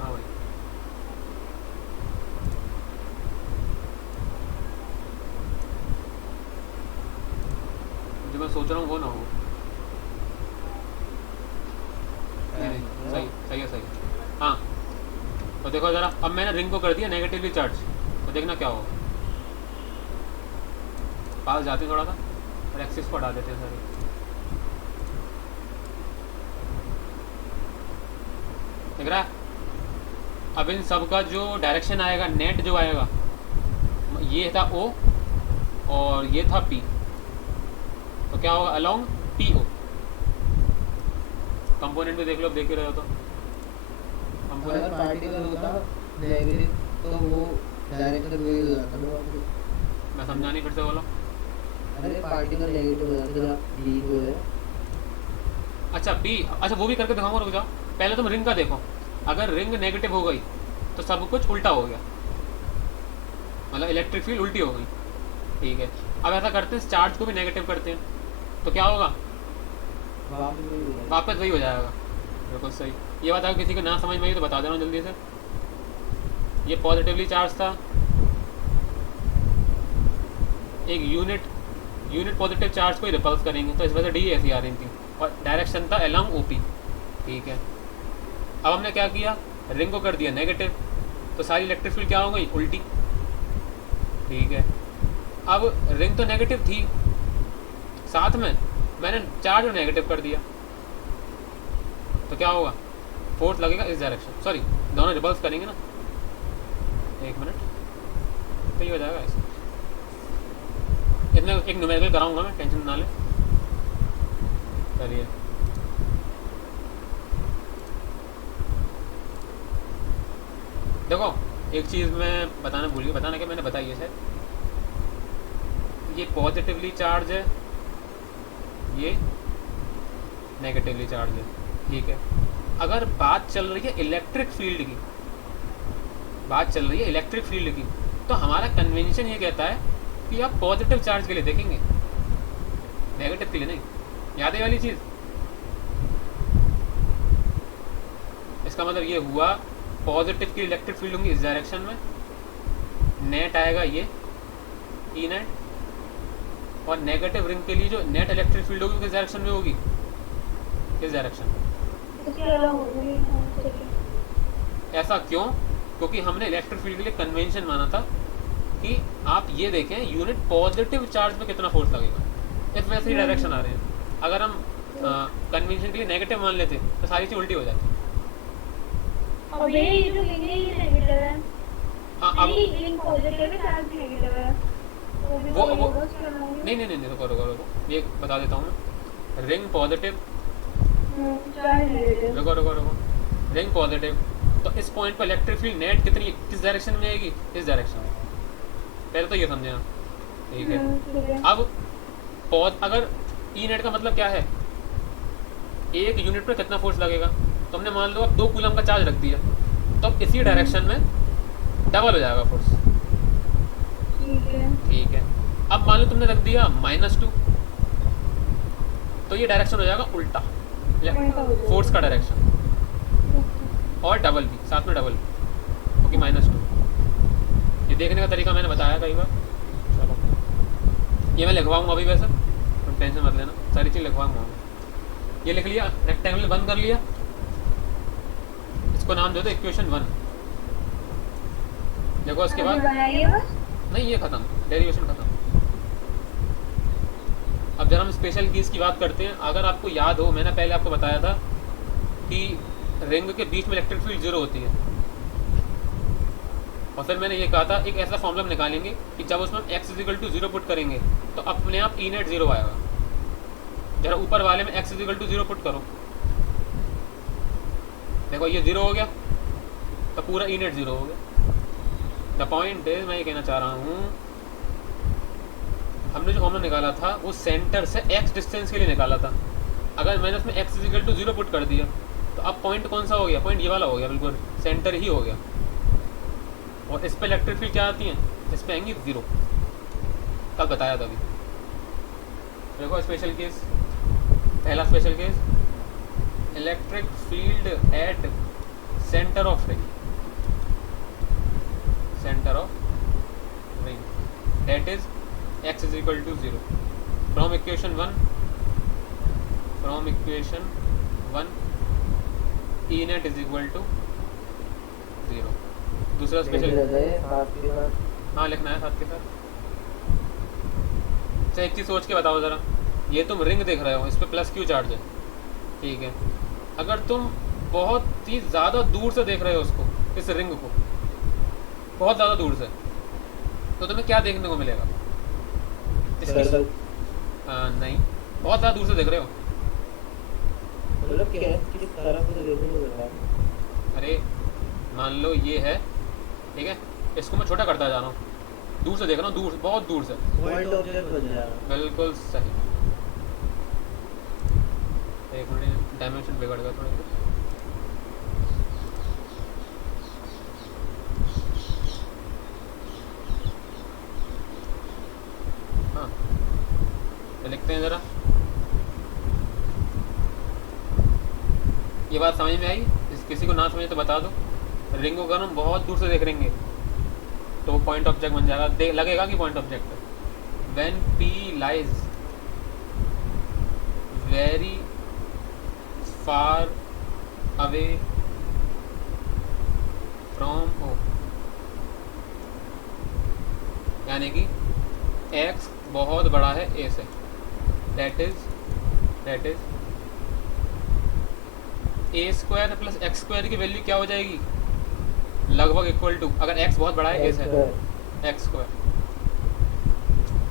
हाँ भाई, जो मैं सोच रहा हूँ वो ना हो। सही है। हाँ तो देखो ज़रा, अब मैंने रिंग को कर दिया नेगेटिवली चार्ज, तो देखना क्या होगा। पास जाते हैं थोड़ा सा और एक्सिस को हटा देते हैं सारे, देख रहा है। अब इन सब का जो डायरेक्शन आएगा, नेट जो आएगा, ये था O और ये था P, तो क्या होगा, अलोंग PO। कंपोनेंट भी देख लो, देख ही रहे हो तो अगर पार्टिकल होता नेगेटिव तो वो डायरेक्शन वही हो जाता है। मैं समझा नहीं, फिर से बोलो। अरे पार्टिकल नेगेटिव हो जाता है, डी जो है। अच्छा P, अच्छा वो भी करके दिखाऊंगा, रुक जाओ। पहले तुम रिंग का देखो, अगर रिंग नेगेटिव हो गई तो सब कुछ उल्टा हो गया, मतलब इलेक्ट्रिक फील्ड उल्टी हो गई, ठीक है। अब ऐसा करते हैं, चार्ज को भी नेगेटिव करते हैं, तो क्या होगा, वापस वही हो जाएगा। बिल्कुल सही। ये बात अगर किसी को ना समझ में आई तो बता देना जल्दी से। ये पॉजिटिवली चार्ज था, एक यूनिट पॉजिटिव चार्ज को ही रिपल्स करेंगे, तो इस वजह से डी ऐसी आ रही थी, और डायरेक्शन था अलोंग ओपी, ठीक है। अब हमने क्या किया, रिंग को कर दिया नेगेटिव, तो सारी इलेक्ट्रिक फील्ड क्या हो गई, उल्टी, ठीक है। अब रिंग तो नेगेटिव थी, साथ में मैंने चार्ज नेगेटिव कर दिया, तो क्या होगा, फोर्स लगेगा इस डायरेक्शन, सॉरी दोनों रिपल्स करेंगे ना, एक मिनट, तो ये हो जाएगा ऐसे। इसमें एक न्यूमेरिकल कराऊंगा मैं, टेंशन ना ले। चलिए देखो, एक चीज़ मैं बताना भूल गया, बताना कि मैंने बताई है शायद, ये पॉजिटिवली चार्ज है, ये नेगेटिवली चार्ज है, ठीक है। अगर बात चल रही है इलेक्ट्रिक फील्ड की, बात चल रही है इलेक्ट्रिक फील्ड की, तो हमारा कन्वेंशन ये कहता है कि आप पॉजिटिव चार्ज के लिए देखेंगे, नेगेटिव के लिए नहीं। याद है वाली चीज़? इसका मतलब ये हुआ पॉजिटिव की इलेक्ट्रिक फील्ड होंगी इस डायरेक्शन में, नेट आएगा ये ई नेट, और नेगेटिव रिंग के लिए जो नेट इलेक्ट्रिक फील्ड होगी किस डायरेक्शन में होगी, किस डायरेक्शन में? ऐसा क्यों? क्योंकि हमने इलेक्ट्रिक फील्ड के लिए कन्वेंशन माना था कि आप ये देखें यूनिट पॉजिटिव चार्ज में कितना फोर्स लगेगा, इस वजह से ही डायरेक्शन आ रहे हैं। अगर हम कन्वेंशन के लिए नेगेटिव मान लेते तो सारी चीज़ उल्टी हो जाती। अब ये जो लिंक है ये नेगेटिव है, हाँ अब नहीं लिंक पॉजिटिव है, चार्ज नेगेटिव है, वो नहीं नहीं नहीं रुको रुको रुको, ये बता देता हूँ मैं। रिंग पॉजिटिव, चार्ज नेगेटिव, रुको रुको रुको, रिंग पॉजिटिव, तो इस पॉइंट पर इलेक्ट्रिक फील्ड नेट कितनी किस डायरेक्शन में आएगी, इस डायरेक्शन में। पहले तो ये समझे आप, ठीक है। अब अगर ई नेट का मतलब क्या है, एक यूनिट पर कितना फोर्स लगेगा, तो हमने मान लो अब 2 कूलम का चार्ज रख दिया, तो अब इसी डायरेक्शन में डबल हो जाएगा फोर्स, ठीक है। अब मान लो तुमने रख दिया -2, तो ये डायरेक्शन हो जाएगा उल्टा, फोर्स का डायरेक्शन, और डबल भी साथ में, डबल क्योंकि -2। ये देखने का तरीका मैंने बताया कई बार, चलो ये मैं लिखवाऊंगा अभी, वैसे तुम टेंशन मत लेना, सारी चीज़ लिखवाऊंगा। ये लिख लिया, रेक्टेंगल बंद कर लिया, इसको नाम दे दो इक्वेशन 1। देखो उसके बाद नहीं, ये खत्म, डेरिवेशन खत्म। अब जब हम स्पेशल कीज की बात करते हैं, अगर आपको याद हो, मैंने पहले आपको बताया था कि रिंग के बीच में इलेक्ट्रिक फील्ड 0 होती है, और फिर मैंने ये कहा था एक ऐसा फॉर्मूला निकालेंगे कि जब उसमें x = 0 पुट करेंगे तो अपने आप ई नेट 0 आएगा। जरा ऊपर वाले में x = 0 पुट करो, देखो ये 0 हो गया, तो पूरा ई नेट 0 हो गया। द पॉइंट इज, मैं ये कहना चाह रहा हूँ, हमने जो फॉर्मूला निकाला था वो सेंटर से x डिस्टेंस के लिए निकाला था। अगर मैंने उसमें x = 0 पुट कर दिया, तो अब पॉइंट कौन सा हो गया, पॉइंट ये वाला हो गया, बिल्कुल सेंटर ही हो गया। और इस पे इलेक्ट्रिक फील्ड क्या आती है, इस पे आएंगी 0, कल बताया था अभी। देखो स्पेशल केस, पहला special case, electric field at centre of ring, centre of ring, that is x = 0। From equation 1 E net = 0। दूसरा स्पेशल, हाँ लिखना है साथ के साथ। अच्छा एक चीज़ सोच के बताओ ज़रा, ये तुम रिंग देख रहे हो, इस पर +q चार्ज है, ठीक है। अगर तुम बहुत ही ज़्यादा दूर से देख रहे हो उसको, इस रिंग को बहुत ज़्यादा दूर से, तो तुम्हें क्या देखने को मिलेगा? नहीं, बहुत ज़्यादा दूर से देख रहे हो, मतलब किस तरफ से देखने को मिल रहा है? अरे मान लो ये है, ठीक है, इसको मैं छोटा करता जा रहा हूँ, दूर से देख रहा हूँ, दूर, बहुत दूर से, पॉइंट ऑब्जेक्ट बन जाएगा। बिल्कुल सही। एक मिनट, डायमेंशन बिगड़ गया थोड़ा। हाँ तो लिखते हैं ज़रा, ये बात समझ में आई? किसी को ना समझे तो बता दो। रिंग को अगर हम बहुत दूर से देख रहेंगे तो वो पॉइंट ऑब्जेक्ट बन जाएगा, लगेगा कि पॉइंट ऑब्जेक्ट है। When P lies very far away from O, यानी कि x बहुत बड़ा है a से, that is a square plus x square की वैल्यू क्या हो जाएगी, लगभग इक्वल टू, अगर x बहुत बड़ा है a से, एक्स स्क्वायर,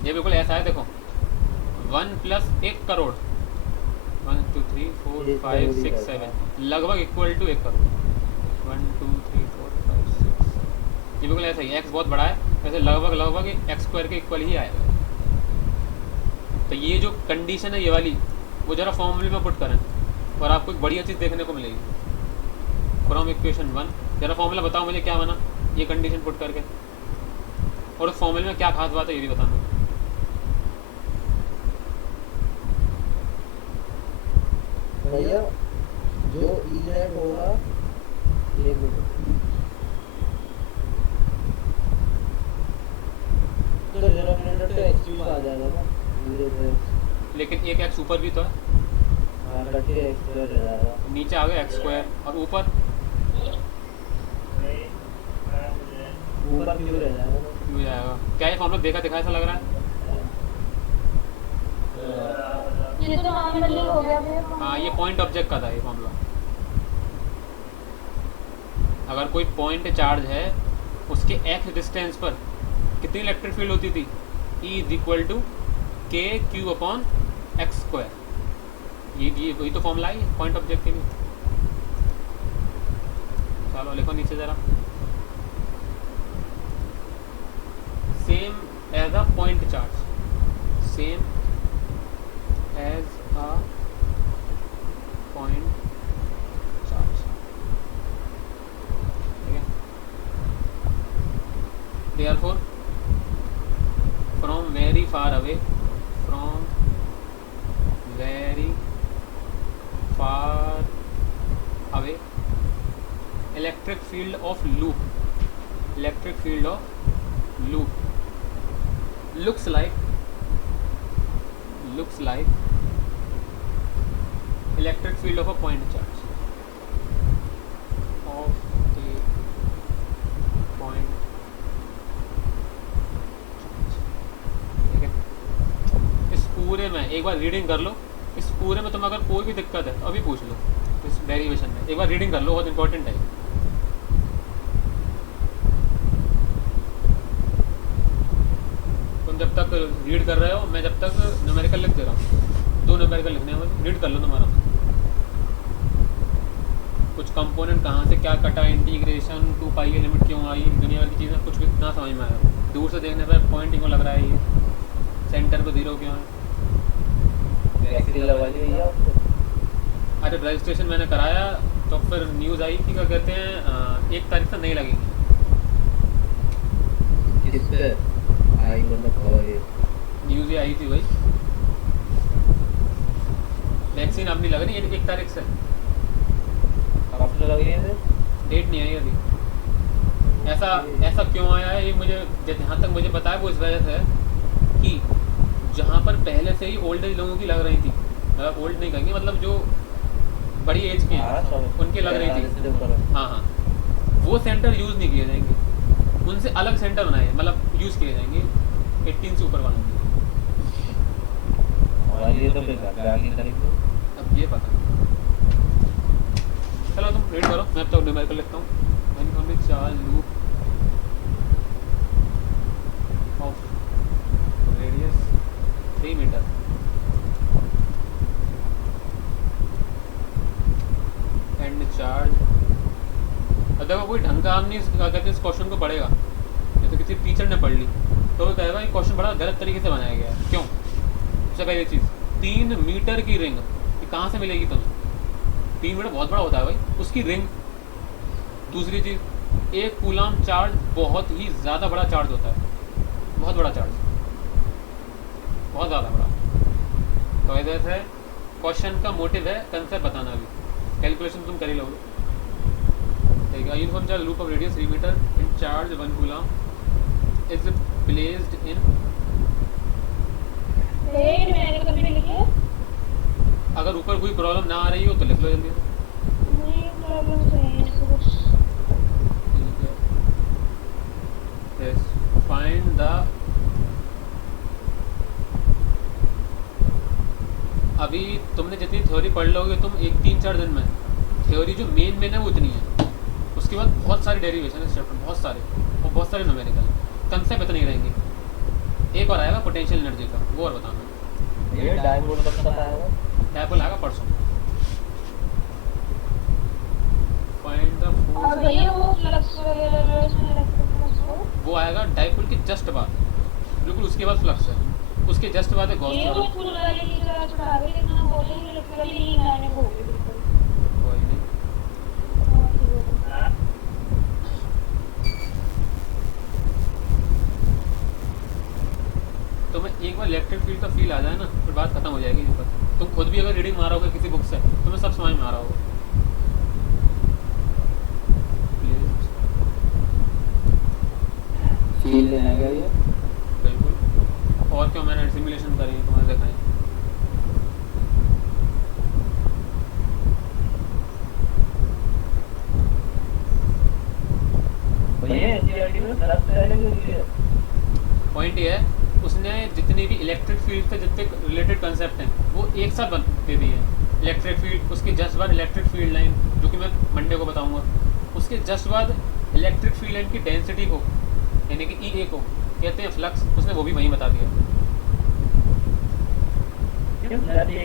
ये बिल्कुल ऐसा है देखो, 1 प्लस 1 करोड़, 1 2 3 4 5 6 7 लगभग इक्वल टू 1 करोड़, 1 2 3 4 5 6 7, ये बिल्कुल ऐसा ही, एक्स बहुत बड़ा है वैसे लगभग एक्स स्क्वायर के इक्वल ही आएगा। तो ये जो कंडीशन है ये वाली, वो जरा फॉर्मूले में पुट करें और आपको एक बढ़िया चीज़ देखने को मिलेगी। फ्रॉम इक्वेशन 1 जरा फॉर्मूला बताओ मुझे क्या बना ये कंडीशन पुट करके, और उस फॉर्मूले में क्या खास बात है ये भी बताना। भैया जो इजेड होगा, एक मिनट, तो डिनोमिनेटर तो एक्स क्यूब आ जाएगा ना, लेकिन एक एक्स ऊपर भी तो है, हाँ कट के एक्स स्क्वायर रह जाएगा, नीचे आ गया एक्स स्क्वायर और ऊपर क्यों रह जाएगा ना? क्यों जाएगा, क्या ये फॉर्मूला देखा दिखा ऐसा लग रहा है? ये तो नॉर्मली हो गया भैया। हाँ ये पॉइंट ऑब्जेक्ट का था ये फॉर्मूला। अगर कोई पॉइंट चार्ज है उसके एक्स डिस्टेंस पर कितनी इलेक्ट्रिक फील्ड होती थी, E इज इक्वल टू के क्यू अपॉन एक्स स्क्वायर, ये वही तो फॉर्मूला है पॉइंट ऑब्जेक्ट के लिए। चलो लिखो नीचे ज़रा, same as a point charge, same as a point charge, ठीक है। Therefore from very far away, from very far away, electric field of loop, electric field of loop looks like electric field of a point charge, of a point charge, ठीक है। इस पूरे में एक बार reading कर लो, इस पूरे में तुम्हें अगर कोई भी दिक्कत है तो अभी पूछ लो, इस डेरिवेशन में एक बार रीडिंग कर लो, बहुत इंपॉर्टेंट है। तुम जब तक रीड कर रहे हो मैं जब तक न्यूमेरिकल लिख दे रहा हूँ, 2 न्यूमेरिकल लिखने हैं मुझे, रीड कर लो तुम्हारा, कुछ कंपोनेंट कहाँ से क्या कटा, इंटीग्रेशन 2 पाई की लिमिट क्यों आई, दुनिया भर की चीज़ें कुछ भी ना समझ में आया, दूर से देखने पर पॉइंट क्यों लग रहा है, ये सेंटर पे 0 क्यों है। अरे रजिस्ट्रेशन मैंने कराया तो फिर न्यूज़ आई थी, क्या कहते हैं 1 तारीख से नहीं लगेंगी। न्यूज़ ही आई थी भाई, वैक्सीन अब नहीं लग रही 1 तारीख से, डेट नहीं आई अभी। ऐसा क्यों आया है ये मुझे, जहाँ तक मुझे पता है वो इस वजह से है कि जहाँ पर पहले से ही ओल्ड एज लोगों की लग रही थी, मतलब ओल्ड नहीं कहेंगे, मतलब जो बड़ी एज के हैं उनकी लग रही थी, हाँ वो सेंटर यूज़ नहीं किए जाएंगे, उनसे अलग सेंटर बनाए, मतलब यूज़ किए जाएंगे 18 से ऊपर वालों के। अब ये पता, चलो तुम रीड करो, मैं अब तक न्यूमेरिकल लिखता हूँ। Charge loop of radius 3 metre and charge, अगर कोई ढंग का आदमी इस क्वेश्चन को पढ़ेगा, जैसे किसी टीचर ने पढ़ ली तो वो कहेगा ये क्वेश्चन बड़ा गलत तरीके से बनाया गया है। क्यों? सबसे पहली चीज़, 3 मीटर की रिंग ये कहाँ से मिलेगी तुम्हें, 3 मीटर बहुत बड़ा होता है भाई, उसकी रिंग। दूसरी चीज़, 1 कूलाम चार्ज बहुत ही ज़्यादा बड़ा चार्ज होता है, बहुत बड़ा चार्ज, बहुत ज़्यादा बड़ा। तो वजह से क्वेश्चन का मोटिव है कंसेप्ट बताना, भी कैलकुलेशन तुम कर ही लोगे। ठीक है, uniform charge loop of radius 3 metre in charge 1 coulomb is placed in, मैंने कभी लिखे, अगर ऊपर कोई प्रॉब्लम ना आ रही हो तो लिख लो जल्दी से। नहीं प्रॉब्लम तो है फाइंड द अभी तुमने जितनी थ्योरी पढ़ लोगे तुम 1-3-4 दिन में, थ्योरी जो मेन है वो इतनी है। उसके बाद बहुत सारे डेरिवेशन है इस चैप्टर, बहुत सारे, और बहुत सारे न्यूमेरिकल, कंसेप्ट इतने ही रहेंगे। एक और आएगा पोटेंशियल एनर्जी का, वो और बताना। ये डायपोल कब तक आएगा? डायपोल आएगा परसों। फाइंड द और फोर्स, भैया वो फ्लक्स वगैरह इलेक्ट्रिक फ्लक्स वो आएगा डायपोल के जस्ट बाद, बिल्कुल उसके बाद फ्लक्स है, उसके जस्ट बाद है गॉस ये वो थ्योरम। फुल वाली चीज आज पढ़ा रहे लेकिन हम बोलेंगे इलेक्ट्रिकली नहीं आने को बिल्कुल। कोई नहीं। हाँ, ठीक है। तुम्हें एक बार इलेक्ट्रिक फील्ड का फील आ जाए ना, फिर बात खत्म हो जाएगी ऊपर। तुम खुद भी अगर रीडिंग मारोगे किसी बुक से, तुम्हें सब समझ में आ रहा होगा। फील आएगा ये। बिल्कुल, और क्यों, मैंने सिमुलेशन करी तुम्हें दिखाई। पॉइंट ये है, उसने जितनी भी इलेक्ट्रिक फील्ड से जितने रिलेटेड कंसेप्ट हैं वो एक साथ दे दिए हैं। इलेक्ट्रिक फील्ड, उसके जस्ट बाद इलेक्ट्रिक फील्ड लाइन, जो कि मैं मंडे को बताऊंगा। उसके जस्ट बाद इलेक्ट्रिक फील्ड लाइन की डेंसिटी को, यानी कि ई ए को कहते हैं फ्लक्स, उसने वो भी वहीं बता दिया। एक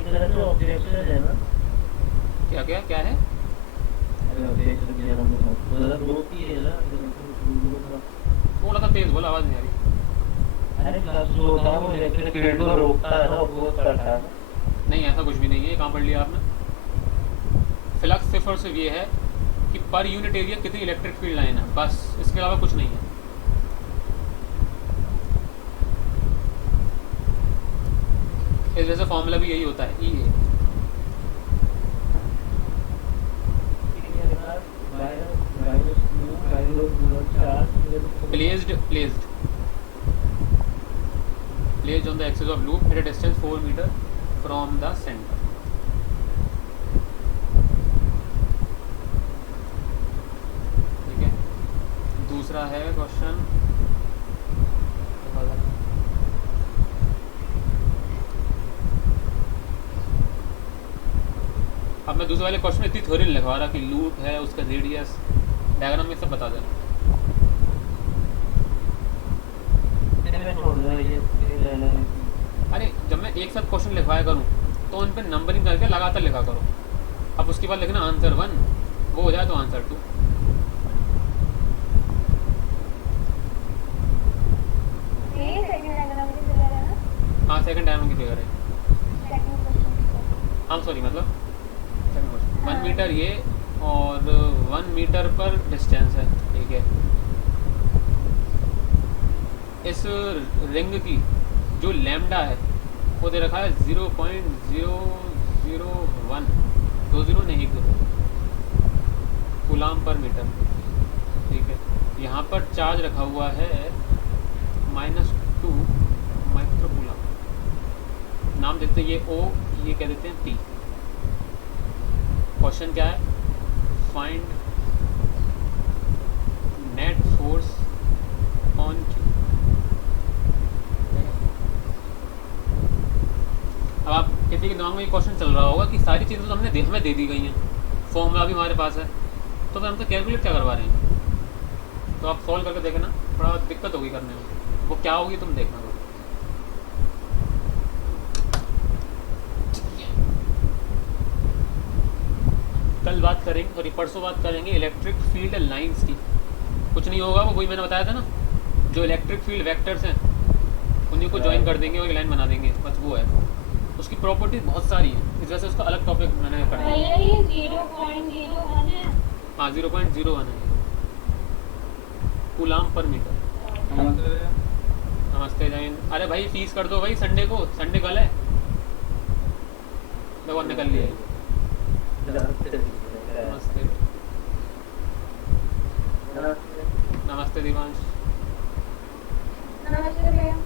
तरह से ऑब्जेक्शन है ना? क्या क्या क्या है? मतलब रोक ही है ना? थोड़ा सा तेज बोला, आवाज़ नहीं आ रही। अरे फ्लक्स जो होता है वो इलेक्ट्रिक फील्ड को रोकता है ना, वो करता है। नहीं, ऐसा कुछ भी नहीं है। कहाँ पढ़ लिया आपने? फ्लक्स सिर्फ और सिर्फ ये है कि पर यूनिट एरिया कितनी इलेक्ट्रिक फील्ड लाइन है, बस, इसके अलावा कुछ नहीं है। इस वजह से फॉर्मूला भी यही होता है, E A. Placed on the axis of loop at a distance 4 meter from the center. ठीक है, दूसरा है क्वेश्चन। अब मैं दूसरे वाले क्वेश्चन में इतनी थ्योरी नहीं लिखवा रहा कि लूप है, उसका रेडियस, डायग्राम में सब बता देना। अरे जब मैं एक साथ क्वेश्चन लिखवाया करूँ तो उन पर नंबरिंग करके लगातार लिखा करो। अब उसके बाद लिखना आंसर 1, वो हो जाए तो आंसर 2। ये सेकंड डायग्राम की फिगर है ना? हाँ, सेकंड डायग्राम की फिगर है। Second question. हाँ सॉरी, मतलब 1 मीटर ये और 1 मीटर पर डिस्टेंस है, ठीक है। इस रिंग की जो लैम्डा है वो दे रखा है 0.001, 20 नहीं 10 कूलाम पर मीटर, ठीक है। यहाँ पर चार्ज रखा हुआ है -2 माइक्रो कूलाम, नाम देते हैं ये O, ये कह देते हैं T। क्वेश्चन क्या है? Find net force on Q। अब आप किसी के दिमाग में ये क्वेश्चन चल रहा होगा कि सारी चीज़ें तो हमने हमें दे दी गई हैं, फॉर्मूला भी हमारे पास है, तो फिर हम तो कैलकुलेट क्या करवा रहे हैं? तो आप सॉल्व करके देखना, थोड़ा दिक्कत होगी करने में, वो क्या होगी तुम देखना। कल बात करेंगे, सॉरी परसों बात करेंगे इलेक्ट्रिक फील्ड लाइंस की। कुछ नहीं होगा, वो वही मैंने बताया था ना, जो इलेक्ट्रिक फील्ड वेक्टर्स हैं उन्हीं को ज्वाइन कर देंगे और एक लाइन बना देंगे, बस वो है। उसकी प्रॉपर्टीज बहुत सारी हैं, इस वजह से उसका अलग टॉपिक मैंने कर दिया। भैया ये 0.01 है। हाँ 0.01 है, कूलाम पर मीटर। नमस्ते जैन। अरे भाई फीस कर दो भाई, संडे को, संडे कल है, भगवान ने कर लिया है। नमस्ते नमस्ते दिवांश। नमस्ते भैया।